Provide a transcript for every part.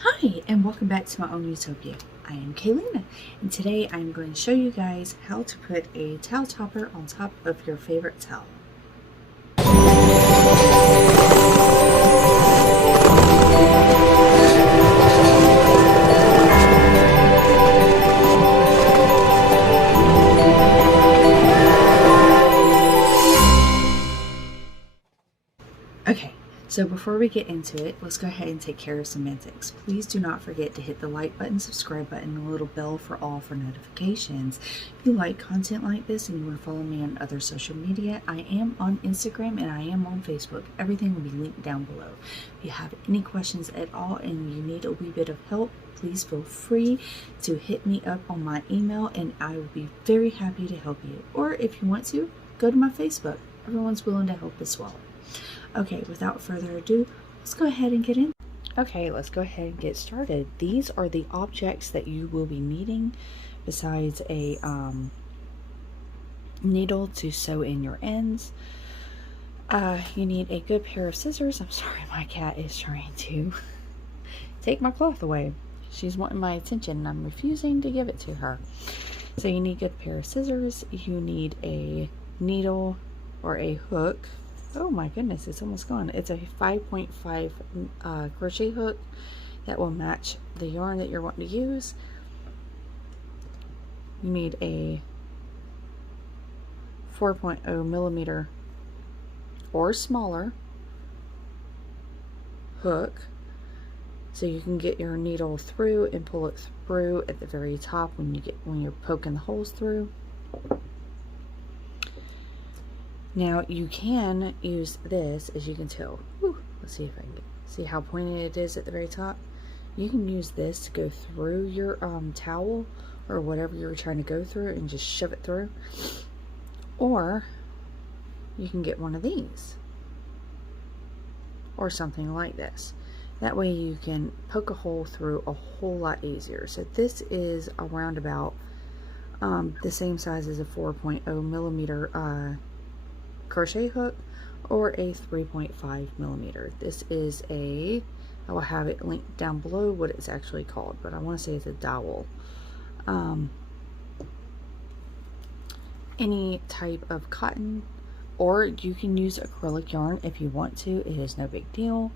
Hi, and welcome back to my own Utopia. I am Kayleena, and today I'm going to show you guys how to put a towel topper on top of your favorite towel. Okay, so before we get into it, let's go ahead and take care of semantics. Please do not forget to hit the like button, subscribe button, and the little bell for all for notifications. If you like content like this and you want to follow me on other social media, I am on Instagram and I am on Facebook. Everything will be linked down below. If you have any questions at all and you need a wee bit of help, please feel free to hit me up on my email and I will be very happy to help you. Or if you want to, go to my Facebook. Everyone's willing to help as well. Okay, without further ado, let's go ahead and get in. Okay, let's go ahead and get started. These are the objects that you will be needing besides a needle to sew in your ends. You need a good pair of scissors. I'm sorry, my cat is trying to take my cloth away. She's wanting my attention and I'm refusing to give it to her. So you need a good pair of scissors. You need a needle or a hook. Oh my goodness, it's almost gone. It's a 5.5 crochet hook that will match the yarn that you're wanting to use. You need a 4.0 millimeter or smaller hook so you can get your needle through and pull it through at the very top when you're poking the holes through. Now you can use this, as you can tell. Let's see if I can see how pointed it is at the very top. You can use this to go through your towel or whatever you're trying to go through and just shove it through. Or you can get one of these or something like this. That way you can poke a hole through a whole lot easier. So this is around about the same size as a 4.0 millimeter crochet hook or a 3.5 millimeter. This is I will have it linked down below what it's actually called, but I want to say it's a dowel. Any type of cotton, or you can use acrylic yarn if you want to. It is no big deal.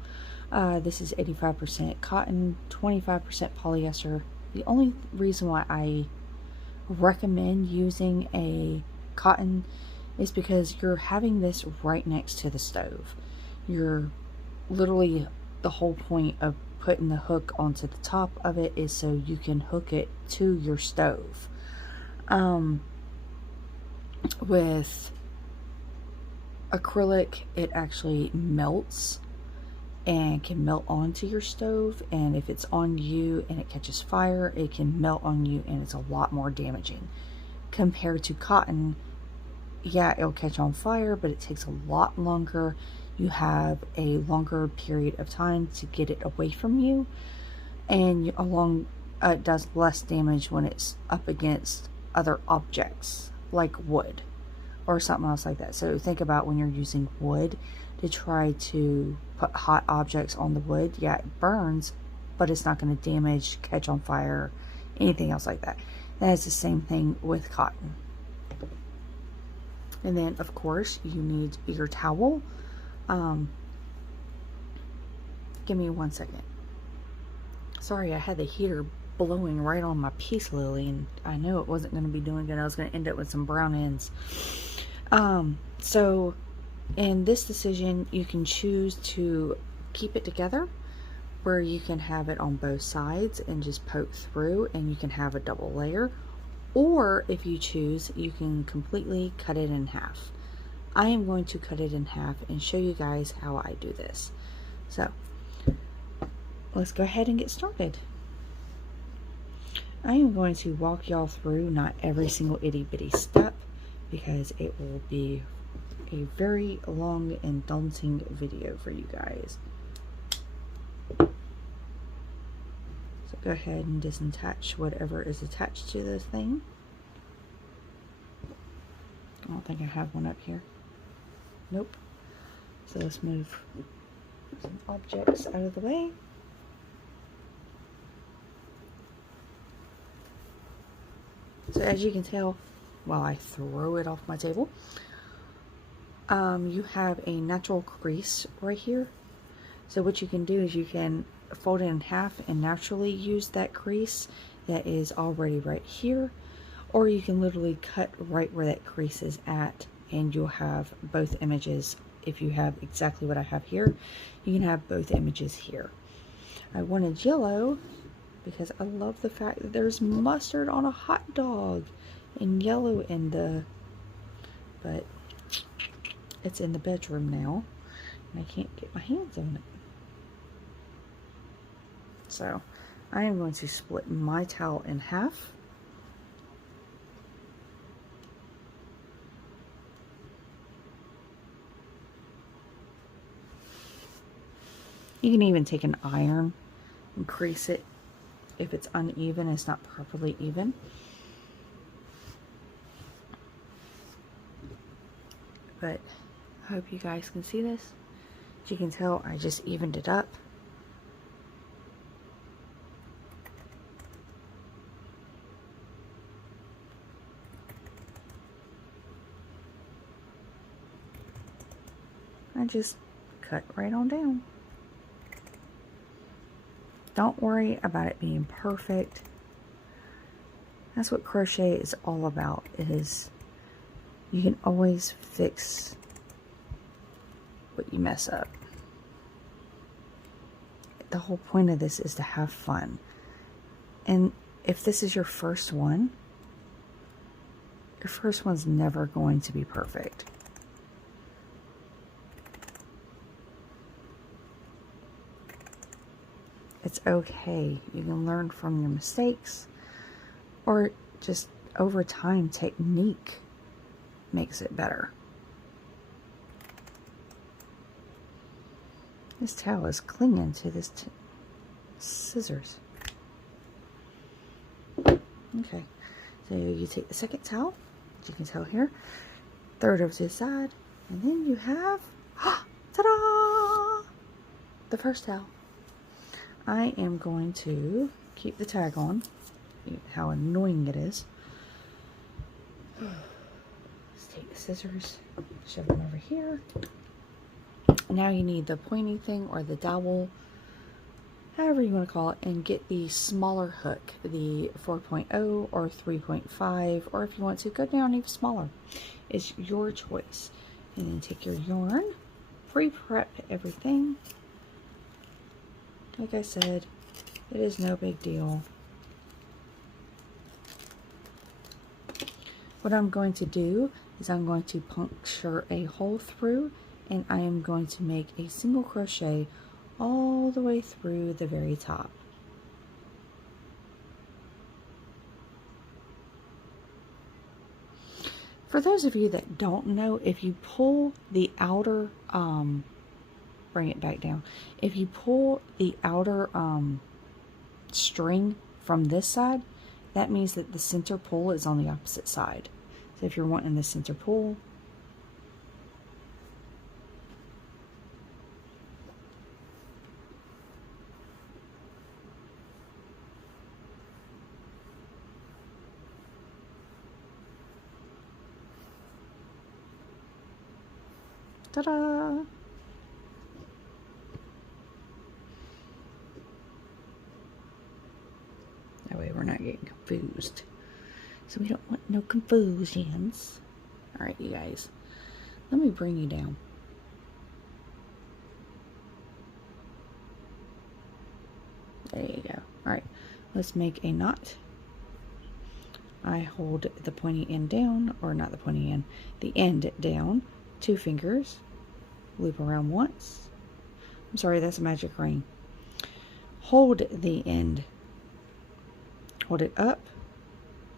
This is 85% cotton, 25% polyester. The only reason why I recommend using a cotton is because you're having this right next to the stove. You're literally, the whole point of putting the hook onto the top of it is so you can hook it to your stove. With acrylic, it actually melts and can melt onto your stove, and if it's on you and it catches fire, it can melt on you and it's a lot more damaging compared to cotton. Yeah, it'll catch on fire, but it takes a lot longer. You have a longer period of time to get it away from you, and it does less damage when it's up against other objects like wood or something else like that. So think about when you're using wood to try to put hot objects on the wood. Yeah, it burns, but it's not going to damage, catch on fire, anything else like that. That is the same thing with cotton. And then, of course, you need your towel. Give me 1 second. Sorry, I had the heater blowing right on my peace lily, and I know it wasn't going to be doing good. I was going to end up with some brown ends. So, in this decision, you can choose to keep it together, where you can have it on both sides and just poke through, and you can have a double layer. Or if you choose, you can completely cut it in half. I am going to cut it in half and show you guys how I do this. So let's go ahead and get started. I am going to walk y'all through not every single itty bitty step because it will be a very long and daunting video for you guys. Go ahead and disattach whatever is attached to this thing. I don't think I have one up here. Nope. So let's move some objects out of the way. So as you can tell, while I throw it off my table, you have a natural crease right here. So what you can do is you can fold it in half and naturally use that crease that is already right here, or you can literally cut right where that crease is at, and you'll have both images. If you have exactly what I have here, you can have both images here. I wanted yellow because I love the fact that there's mustard on a hot dog and yellow in the, but it's in the bedroom now and I can't get my hands on it. So I am going to split my towel in half. You can even take an iron and crease it if it's uneven, it's not properly even. But I hope you guys can see this. As you can tell, I just evened it up. I just cut right on down. Don't worry about it being perfect. That's what crochet is all about. It is, you can always fix what you mess up. The whole point of this is to have fun. And if this is your first one, your first one's never going to be perfect. It's okay. You can learn from your mistakes, or just over time, technique makes it better. This towel is clinging to this scissors. Okay, so you take the second towel, as you can tell here, throw it over to the side, and then you have, ta-da! The first towel. I am going to keep the tag on. How annoying it is. Let's take the scissors, shove them over here. Now you need the pointy thing or the dowel, however you want to call it, and get the smaller hook, the 4.0 or 3.5, or if you want to go down even smaller. It's your choice. And then take your yarn, pre-prep everything. Like I said, it is no big deal. What I'm going to do is I'm going to puncture a hole through, and I am going to make a single crochet all the way through the very top. For those of you that don't know, if you pull the outer, bring it back down. If you pull the outer string from this side, that means that the center pull is on the opposite side. So if you're wanting the center pull, ta-da! That way we're not getting confused. So we don't want no confusions. Alright, you guys. Let me bring you down. There you go. Alright, let's make a knot. I hold the pointy end down, or not the pointy end, the end down, 2 fingers, loop around once. I'm sorry, that's a magic ring. Hold the end. Hold it up,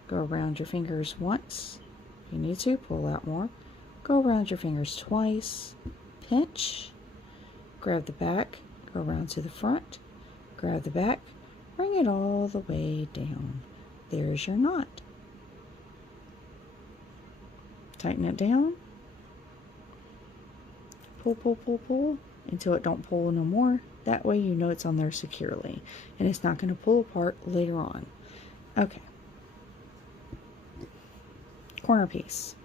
go around your fingers once. If you need to, pull out more. Go around your fingers twice, pinch, grab the back, go around to the front, grab the back, bring it all the way down. There's your knot. Tighten it down. Pull, pull, pull, pull until it don't pull no more. That way you know it's on there securely and it's not going to pull apart later on. Okay. corner piece.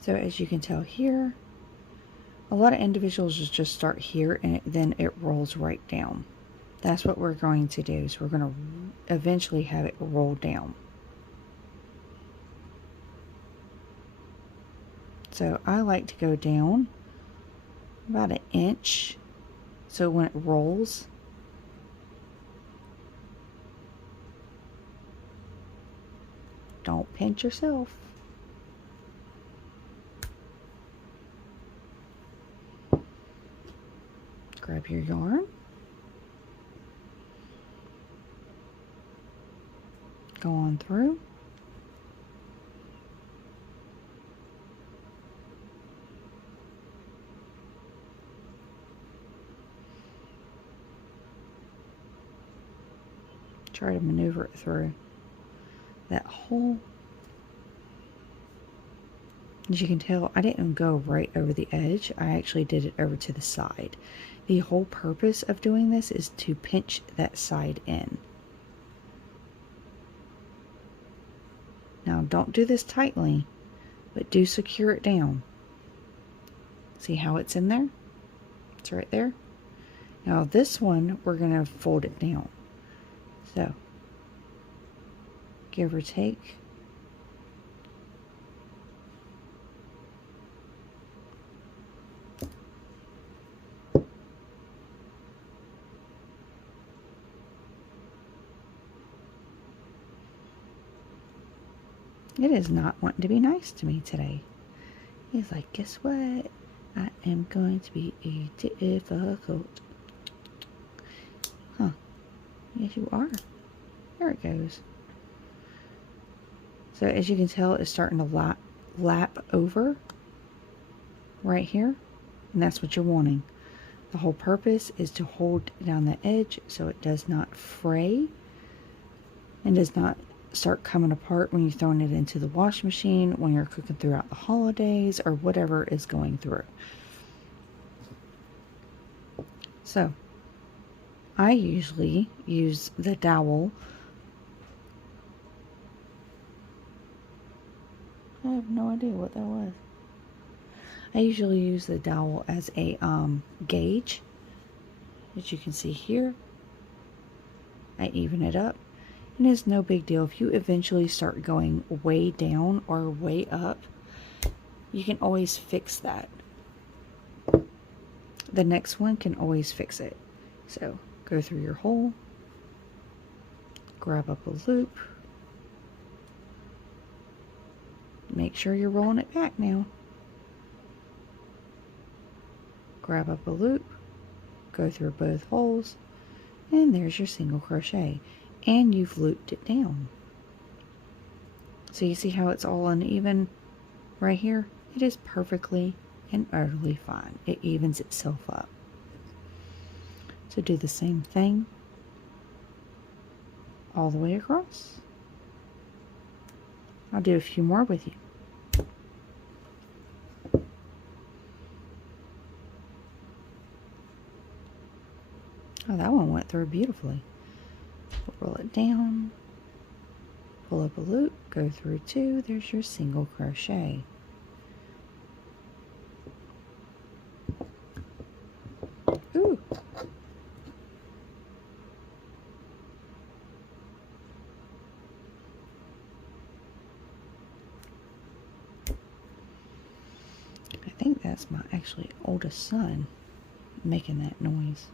So as you can tell here, a lot of individuals just start here and then it rolls right down. That's what we're going to do, is we're going to eventually have it roll down. So I like to go down about 1 inch, so when it rolls, don't pinch yourself. Grab your yarn, go on through, try to maneuver it through that hole. As you can tell, I didn't go right over the edge, I actually did it over to the side. The whole purpose of doing this is to pinch that side in. Now don't do this tightly, but do secure it down. See how it's in there? It's right there. Now this one, we're going to fold it down. So, give or take. It is not wanting to be nice to me today. He's like, guess what? I am going to be difficult. Huh. Yes, you are. There it goes. So as you can tell, it's starting to lap over right here. And that's what you're wanting. The whole purpose is to hold down the edge so it does not fray and does not start coming apart when you're throwing it into the wash machine, when you're cooking throughout the holidays, or whatever is going through. So, I usually use the dowel. I have no idea what that was. I usually use the dowel as a gauge. As you can see here, I even it up. And it's no big deal. If you eventually start going way down or way up, you can always fix that. The next one can always fix it. So go through your hole, grab up a loop, make sure you're rolling it back now. Grab up a loop, go through both holes, and there's your single crochet. And you've looped it down. So you see how it's all uneven right here? It is perfectly and utterly fine. It evens itself up. So do the same thing all the way across. I'll do a few more with you. Oh, that one went through beautifully. Roll it down, pull up a loop, go through 2, there's your single crochet. Ooh. I think that's my actually oldest son making that noise.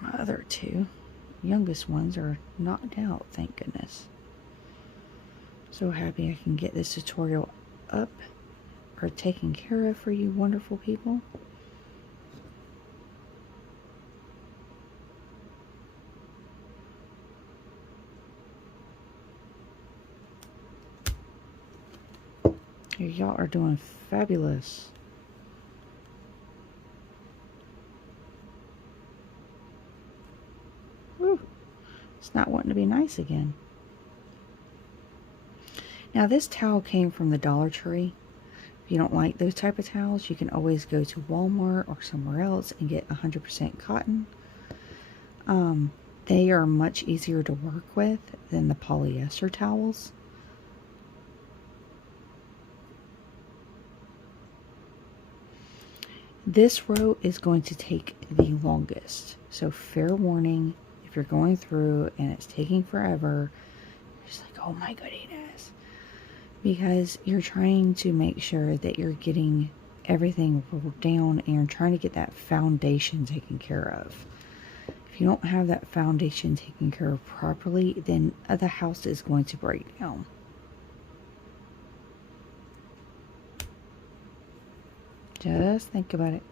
My other 2 youngest ones are knocked out, thank goodness. So happy I can get this tutorial up or taken care of for you wonderful people. Y'all are doing fabulous. It's not wanting to be nice again. Now this towel came from the Dollar Tree. If you don't like those type of towels, you can always go to Walmart or somewhere else and get 100% cotton. They are much easier to work with than the polyester towels. This row is going to take the longest. So fair warning, if you're going through and it's taking forever, just like, oh my goodness. Because you're trying to make sure that you're getting everything rolled down and you're trying to get that foundation taken care of. If you don't have that foundation taken care of properly, then the house is going to break down. Just think about it.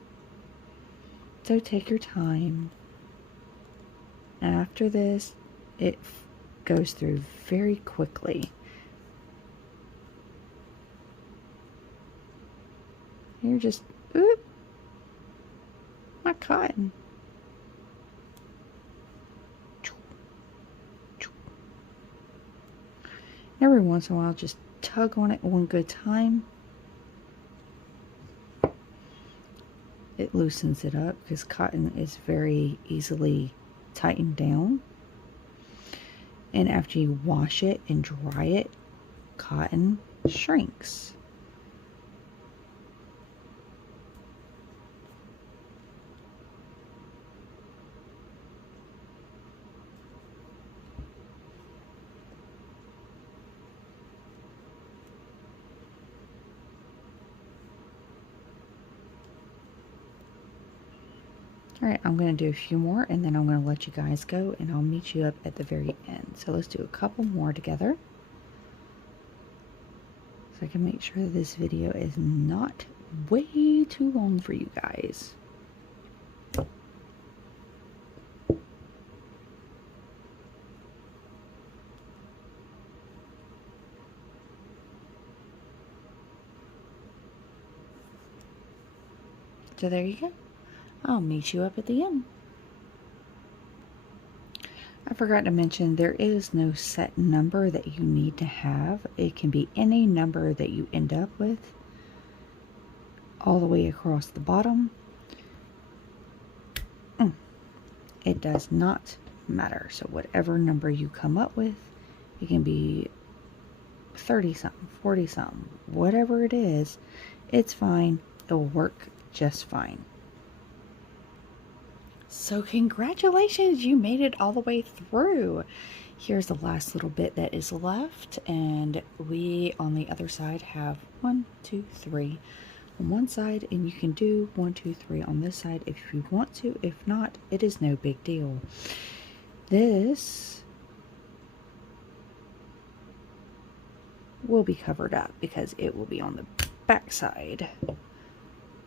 So take your time. After this, it goes through very quickly. You're just, oop, my cotton. Every once in a while, just tug on it one good time. It loosens it up because cotton is very easily tightened down. And after you wash it and dry it, cotton shrinks. Alright, I'm going to do a few more and then I'm going to let you guys go and I'll meet you up at the very end. So let's do a couple more together. So I can make sure that this video is not way too long for you guys. So there you go. I'll meet you up at the end. I forgot to mention there is no set number that you need to have. It can be any number that you end up with all the way across the bottom. It does not matter. So whatever number you come up with, it can be 30 something, 40 something, whatever it is, it's fine. It will work just fine. So congratulations, you made it all the way through. Here's the last little bit that is left, and we on the other side have 1, 2, 3 on one side, and you can do 1, 2, 3 on this side if you want to. If not, it is no big deal. This will be covered up because it will be on the back side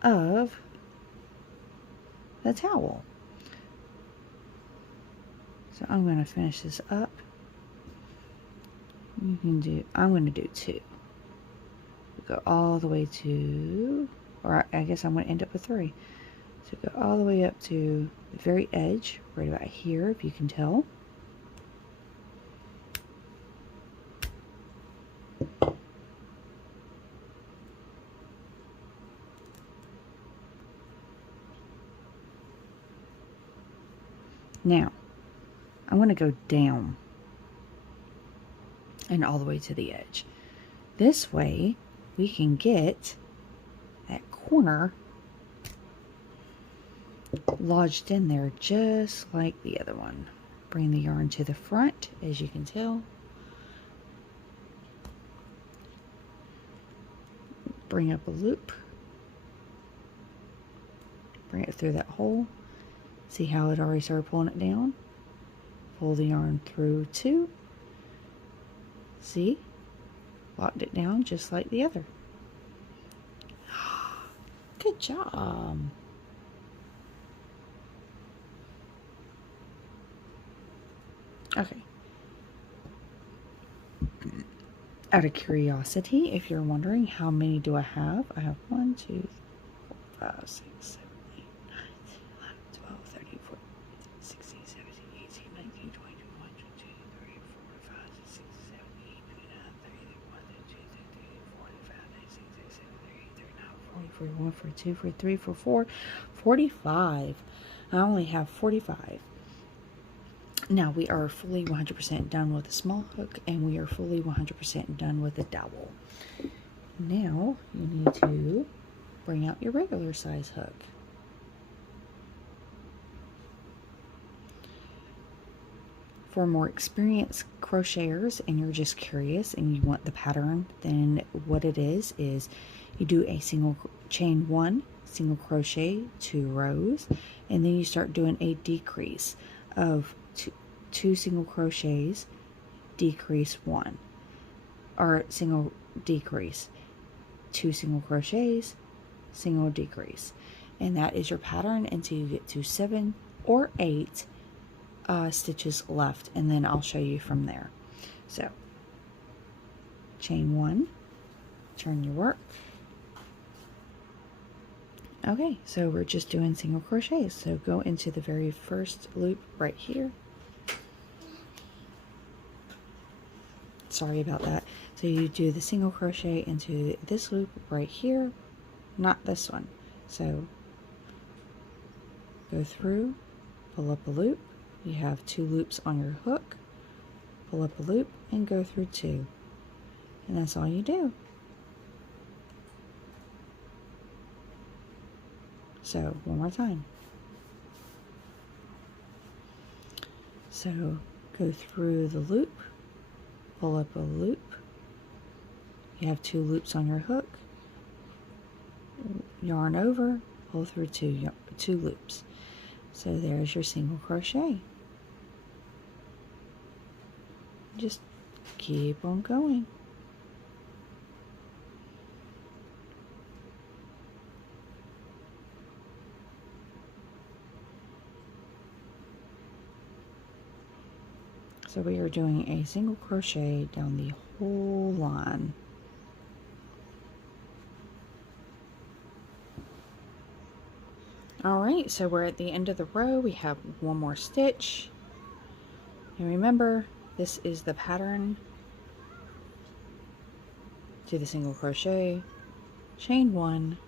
of the towel. So I'm going to finish this up. You can do, I'm going to do 2. Go all the way to, or I guess I'm going to end up with 3. So go all the way up to the very edge, right about here, if you can tell. Now, I'm going to go down and all the way to the edge. This way, we can get that corner lodged in there just like the other one. Bring the yarn to the front, as you can tell. Bring up a loop. Bring it through that hole. See how it already started pulling it down? Pull the yarn through 2. See? Locked it down just like the other. Good job. Okay. Out of curiosity, if you're wondering how many do I have 1, 2, 4, 5, 6, 7, 8, 9, 10, 11, 12, 13, 14, 16, 17, 18, 19, 20, 21, 22, 23, 24, 25, 26, 27, 28, 29, 30, 31, 32, 33, 45, 46, 47, 48, 49, 40, 41, 42, 43, 44, 45. I only have 45. Now we are fully 100% done with the small hook, and we are fully 100% done with the dowel. Now you need to bring out your regular size hook. For more experienced crocheters and you're just curious and you want the pattern, then what it is you do a single chain 1, single crochet 2 rows, and then you start doing a decrease of two single crochets, decrease 1, or single decrease, 2 single crochets, single decrease, and that is your pattern until you get to 7 or 8 stitches left, and then I'll show you from there. So chain 1, turn your work. Okay, so we're just doing single crochets, so go into the very first loop right here. Sorry about that. So you do the single crochet into this loop right here, not this one. So go through, pull up a loop. You have 2 loops on your hook, pull up a loop and go through 2, and that's all you do. So one more time. So go through the loop, pull up a loop. You have 2 loops on your hook, yarn over, pull through 2 loops. So there's your single crochet. Just keep on going. So we are doing a single crochet down the whole line. Alright, so we're at the end of the row. We have 1 more stitch. And remember, this is the pattern. Do the single crochet, chain 1,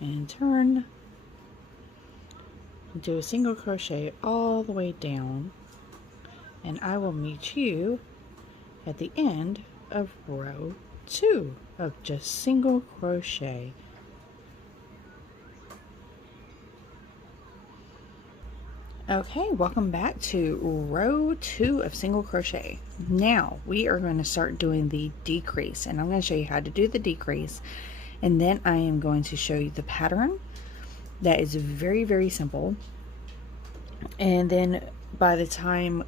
and turn. Do a single crochet all the way down, and I will meet you at the end of row 2 of just single crochet. Okay, welcome back to row 2 of single crochet. Now we are going to start doing the decrease, and I'm going to show you how to do the decrease, and then I am going to show you the pattern. That is very, very simple. And then by the time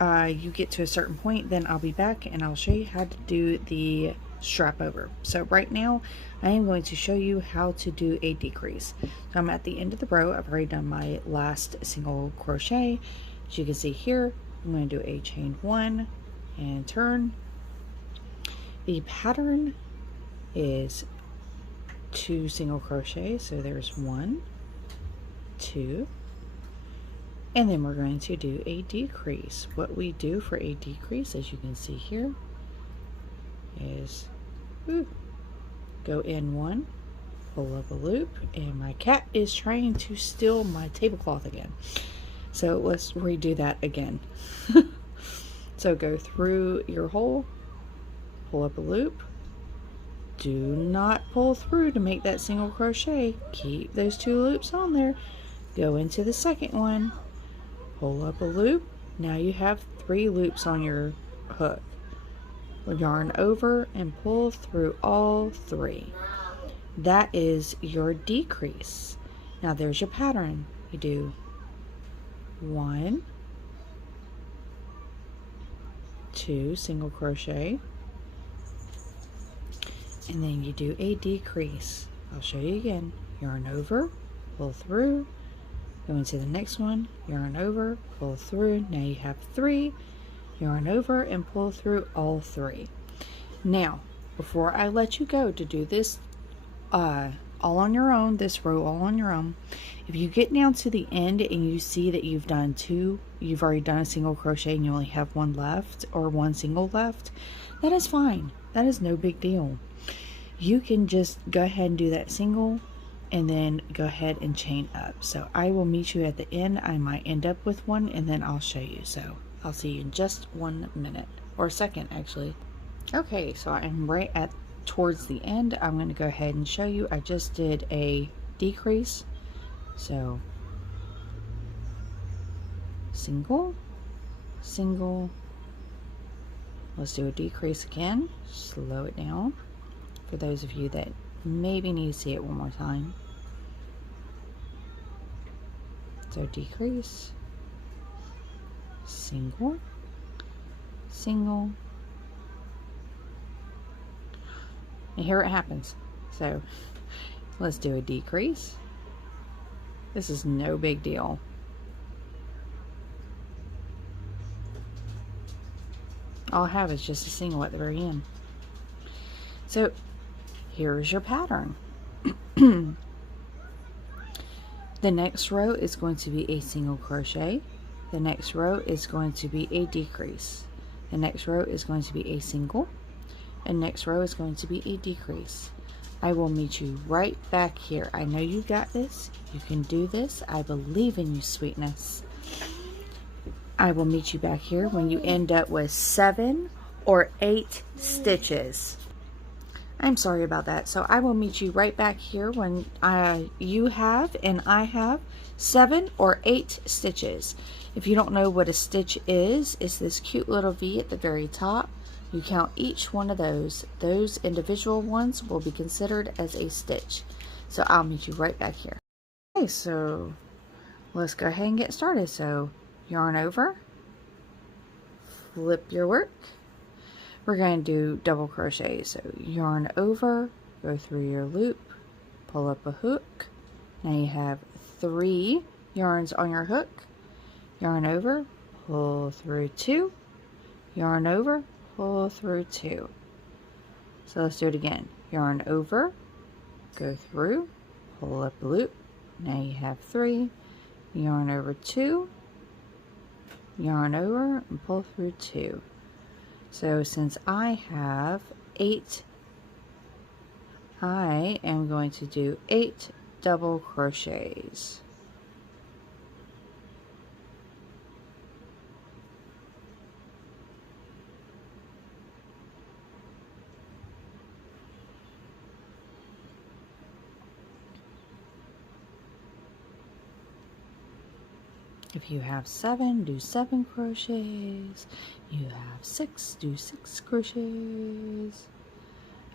you get to a certain point, then I'll be back and I'll show you how to do the strap over. So right now I am going to show you how to do a decrease. So I'm at the end of the row. I've already done my last single crochet. As you can see here, I'm going to do a chain 1 and turn. The pattern is 2 single crochet, so there's 1, 2, and then we're going to do a decrease. What we do for a decrease, as you can see here, is go in 1, pull up a loop, and my cat is trying to steal my tablecloth again. So let's redo that again. So go through your hole, pull up a loop. Do not pull through to make that single crochet. Keep those 2 loops on there. Go into the second one, pull up a loop. Now you have 3 loops on your hook. Yarn over and pull through all 3. That is your decrease. Now there's your pattern. You do 1, 2 single crochet, and then you do a decrease. I'll show you again. Yarn over, pull through, go into the next one, yarn over, pull through. Now you have 3, yarn over and pull through all 3. Now before I let you go to do this all on your own, this row all on your own, if you get down to the end and you see that you've done 2, you've already done a single crochet and you only have 1 left, or 1 single left, that is fine. That is no big deal. You can just go ahead and do that single and then go ahead and chain up. So I will meet you at the end. I might end up with one and then I'll show you. So I'll see you in just 1 minute, or a second actually. Okay, so I'm right at towards the end. I'm going to go ahead and show you. I just did a decrease. So single, single. Let's do a decrease again. Slow it down for those of you that maybe need to see it one more time. So decrease, single, single, and here it happens. So let's do a decrease. This is no big deal. All I have is just a single at the very end. So here's your pattern. The next row is going to be a single crochet. The next row is going to be a decrease. The next row is going to be a single. And next row is going to be a decrease. I will meet you right back here. I know you got this. You can do this. I believe in you, sweetness. I will meet you back here when you end up with 7 or 8 stitches. I'm sorry about that. So I will meet you right back here when you have and I have 7 or 8 stitches. If you don't know what a stitch is, it's this cute little V at the very top. You count each one of those. Those individual ones will be considered as a stitch. So I'll meet you right back here. Okay, so let's go ahead and get started. So yarn over, flip your work. We're going to do double crochet. So yarn over, go through your loop, pull up a hook. Now you have 3 yarns on your hook. Yarn over, pull through 2, yarn over, pull through 2. So let's do it again. Yarn over, go through, pull up a loop. Now you have 3, yarn over 2, yarn over, and pull through 2. So since I have 8, I am going to do 8 double crochets. If you have 7, do 7 crochets. You have 6, do 6 crochets.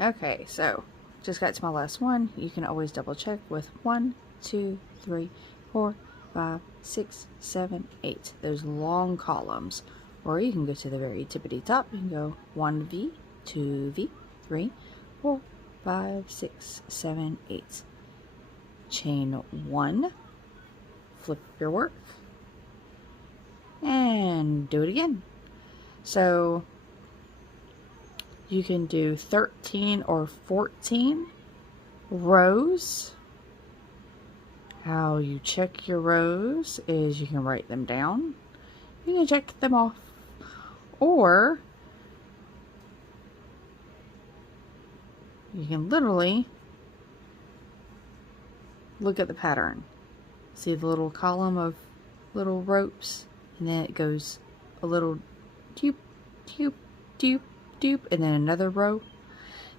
Okay, so just got to my last one. You can always double check with 1, 2, 3, 4, 5, 6, 7, 8. Those long columns. Or you can go to the very tippity top. You can go 1V, 2V, 3, 4, 5, 6, 7, 8. Chain 1. Flip your work. And do it again. So you can do 13 or 14 rows. How you check your rows is you can write them down. You can check them off. Or you can literally look at the pattern. See the little column of little ropes? And then it goes a little doop, doop, doop, doop, and then another row.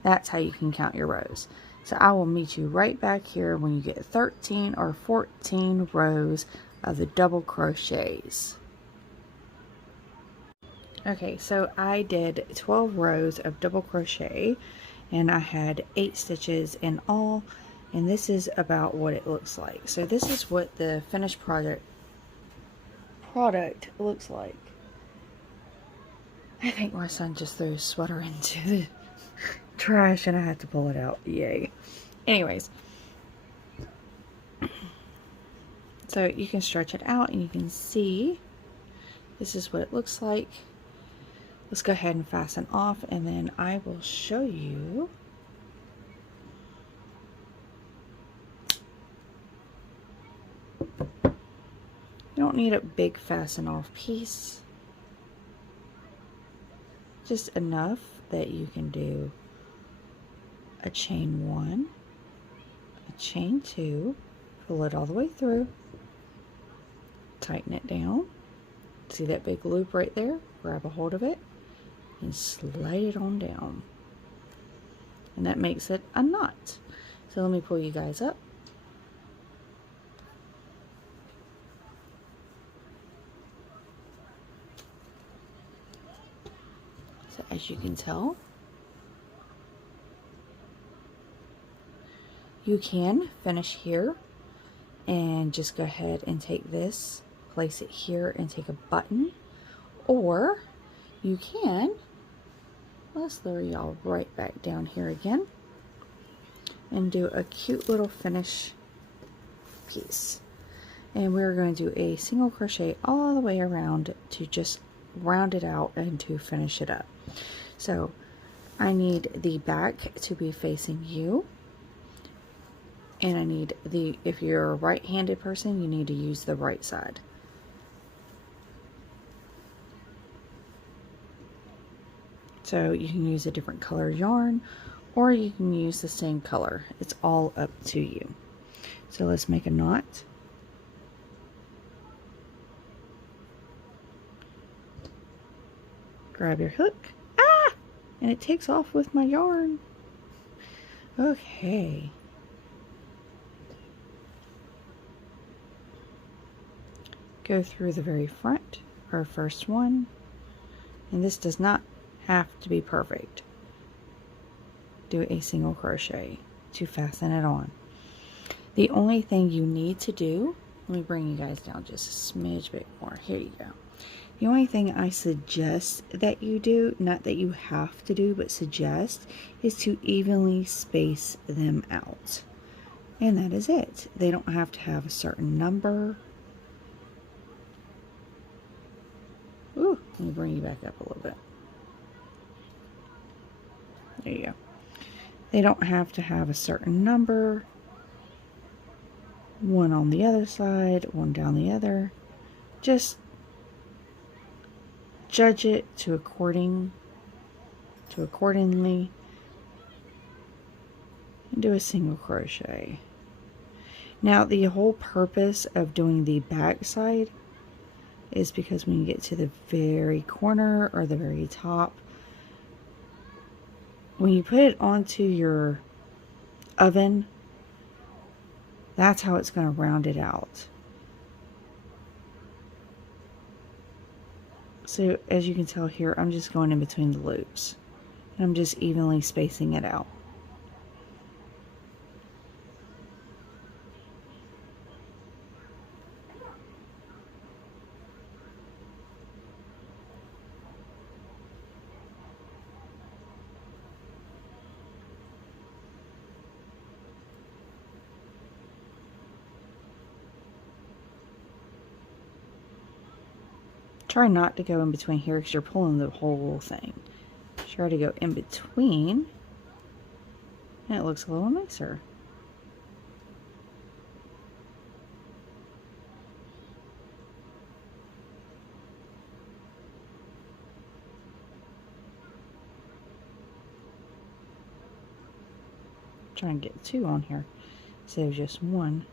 That's how you can count your rows. So I will meet you right back here when you get 13 or 14 rows of the double crochets. Okay, so I did 12 rows of double crochet and I had 8 stitches in all, and this is about what it looks like. So this is what the finished product looks like. I think my son just threw his sweater into the trash and I had to pull it out. Yay. Anyways, so you can stretch it out and you can see this is what it looks like. Let's go ahead and fasten off and then I will show you. You don't need a big fasten off piece, just enough that you can do a chain 1, a chain 2, pull it all the way through, tighten it down. See that big loop right there? Grab a hold of it and slide it on down. And that makes it a knot. So let me pull you guys up. So as you can tell, you can finish here and just go ahead and take this, place it here and take a button, or you can, let's lower y'all right back down here again and do a cute little finish piece. And we're going to do a single crochet all the way around to just round it out and to finish it up. So I need the back to be facing you, and I need the, if you're a right-handed person, you need to use the right side. So you can use a different color yarn, or you can use the same color. It's all up to you. So let's make a knot. Grab your hook. Ah! And it takes off with my yarn. Okay. Go through the very front, our first one. And this does not have to be perfect. Do a single crochet to fasten it on. The only thing you need to do, let me bring you guys down just a smidge bit more. Here you go. The only thing I suggest that you do, not that you have to do, but suggest, is to evenly space them out. And that is it. They don't have to have a certain number. Ooh, let me bring you back up a little bit. There you go. They don't have to have a certain number. One on the other side, one down the other. Just judge it to accordingly, and do a single crochet. Now the whole purpose of doing the back side is because when you get to the very corner or the very top, when you put it onto your oven, that's how it's going to round it out. So as you can tell here, I'm just going in between the loops, and I'm just evenly spacing it out. Try not to go in between here because you're pulling the whole thing. Try to go in between, and it looks a little nicer. Try and get 2 on here instead of just 1.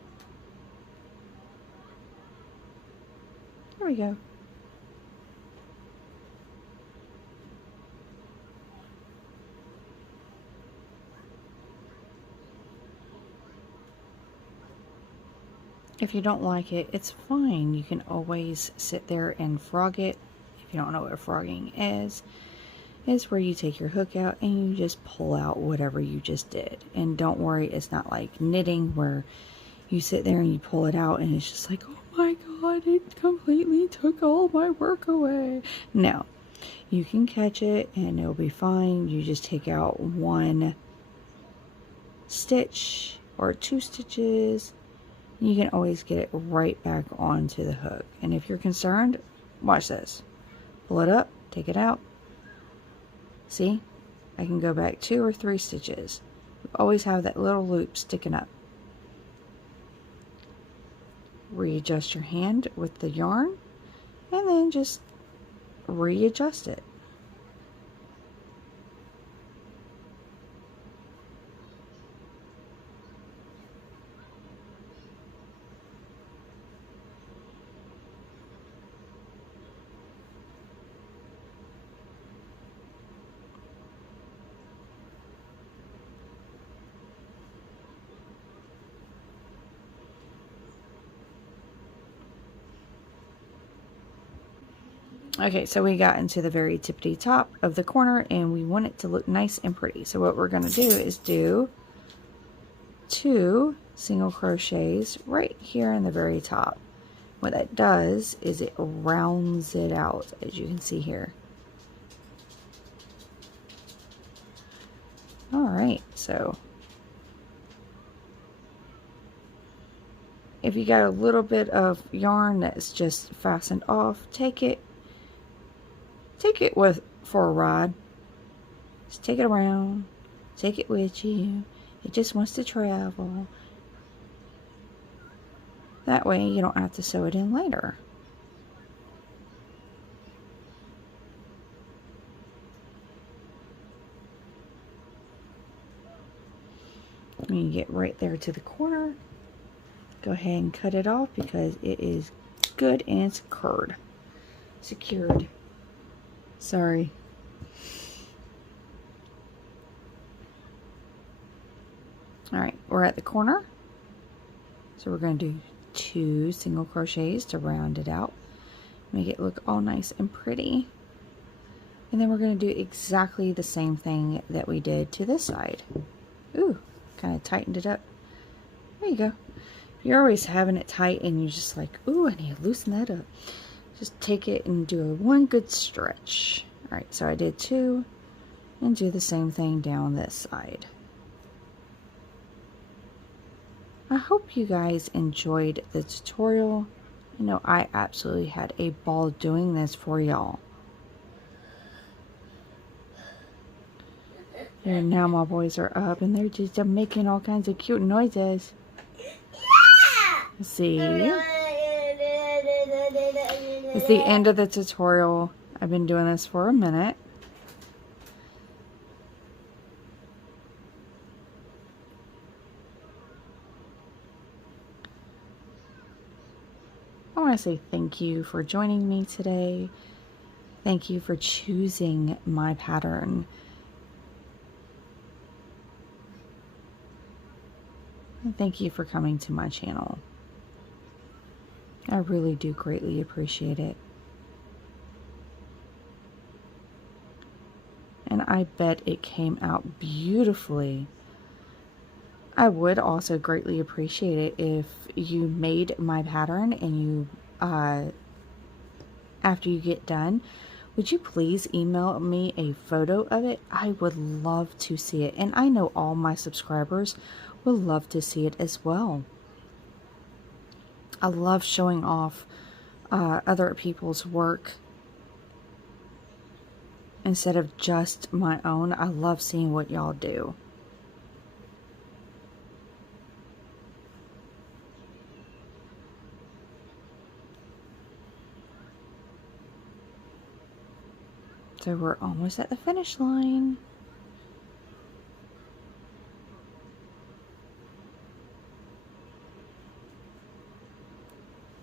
There we go. If you don't like it, it's fine. You can always sit there and frog it. If you don't know what frogging is, it's where you take your hook out and you just pull out whatever you just did. And don't worry, it's not like knitting where you sit there and you pull it out and it's just like, oh my god, it completely took all my work away. No, you can catch it and it'll be fine. You just take out 1 stitch or 2 stitches. You can always get it right back onto the hook. And if you're concerned, watch this. Pull it up, take it out. See? I can go back 2 or 3 stitches. You always have that little loop sticking up. Readjust your hand with the yarn, and then just readjust it. Okay, so we got into the very tippity top of the corner and we want it to look nice and pretty. So what we're going to do is do 2 single crochets right here in the very top. What that does is it rounds it out, as you can see here. Alright, so if you got a little bit of yarn that's just fastened off, take it for a ride. Just take it around, take it with you. It just wants to travel. That way you don't have to sew it in later. When you get right there to the corner, go ahead and cut it off because it is good and secured. Sorry. Alright, we're at the corner. So we're going to do 2 single crochets to round it out. Make it look all nice and pretty. And then we're going to do exactly the same thing that we did to this side. Ooh, kind of tightened it up. There you go. If you're always having it tight and you're just like, ooh, I need to loosen that up. Just take it and do one good stretch. Alright, so I did 2 and do the same thing down this side. I hope you guys enjoyed the tutorial. I know I absolutely had a ball doing this for y'all. And now my boys are up and they're just making all kinds of cute noises. Let's see. It's the end of the tutorial. I've been doing this for a minute. I want to say thank you for joining me today. Thank you for choosing my pattern. And thank you for coming to my channel. I really do greatly appreciate it. And I bet it came out beautifully. I would also greatly appreciate it if you made my pattern and you, after you get done, would you please email me a photo of it? I would love to see it. And I know all my subscribers would love to see it as well. I love showing off other people's work instead of just my own. I love seeing what y'all do. So we're almost at the finish line.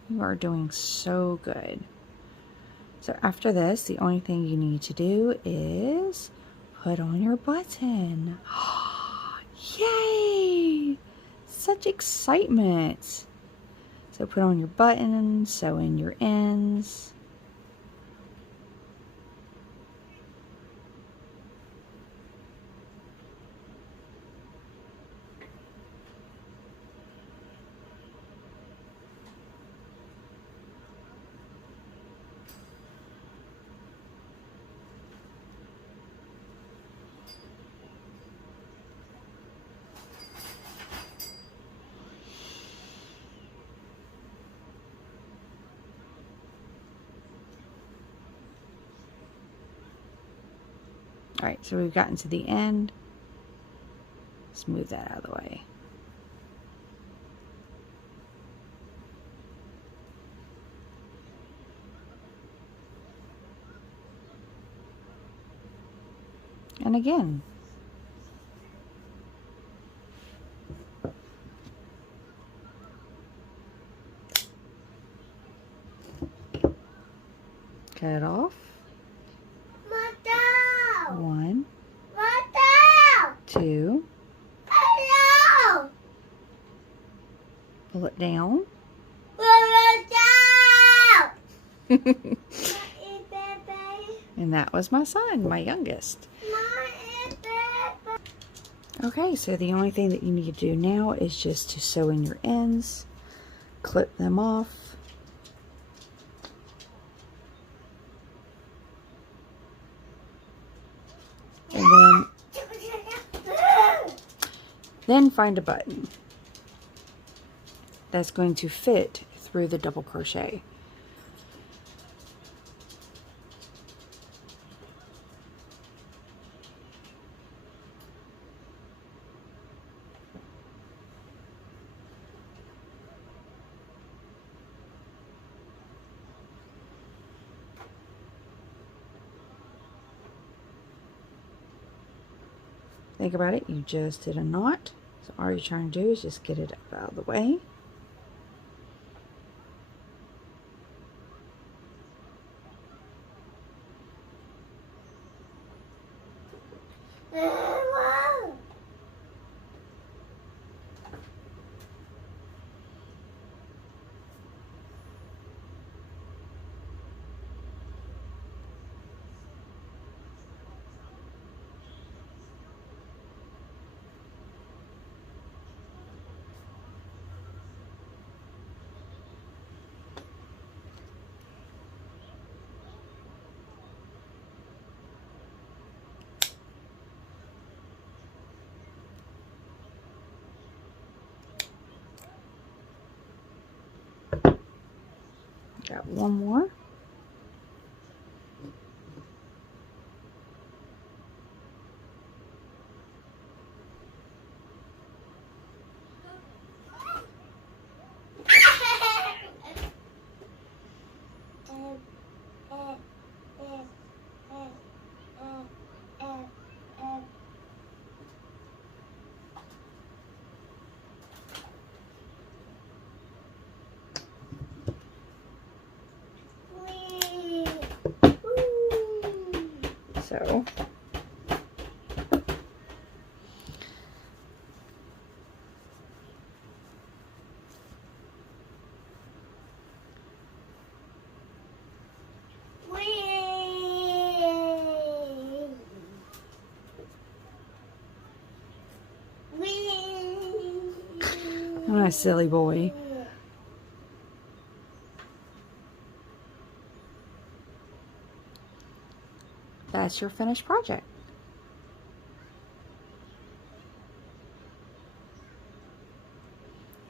You are doing so good. So after this, the only thing you need to do is put on your button. Yay! Such excitement. So put on your button, sew in your ends. Alright, so we've gotten to the end. Let's move that out of the way. And again. Cut it off. 1, 2, pull it down. And that was my son, my youngest. Okay, so the only thing that you need to do now is just to sew in your ends, clip them off, and then find a button that's going to fit through the double crochet. Think about it, you just did a knot, so all you're trying to do is just get it up out of the way. Got one more. So what a silly boy. That's your finished project.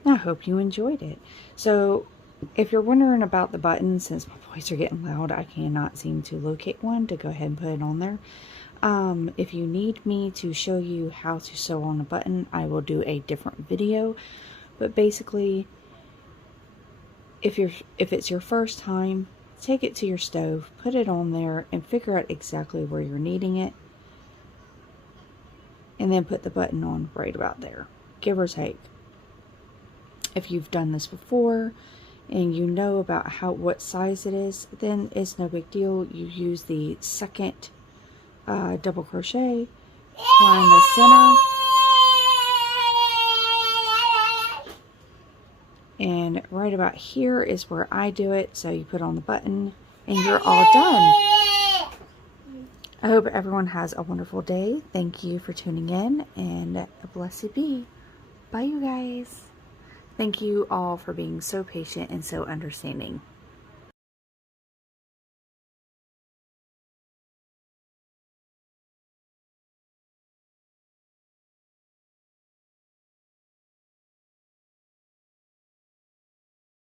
I hope you enjoyed it. So if you're wondering about the buttons, since my boys are getting loud, I cannot seem to locate one to go ahead and put it on there. If you need me to show you how to sew on a button, I will do a different video. But basically, if it's your first time, take it to your stove, put it on there, and figure out exactly where you're needing it. And then put the button on right about there, give or take. If you've done this before and you know about what size it is, then it's no big deal. You use the second double crochet, find the center, and right about here is where I do it. So you put on the button and you're all done. I hope everyone has a wonderful day. Thank you for tuning in, and blessed be. Bye, you guys. Thank you all for being so patient and so understanding.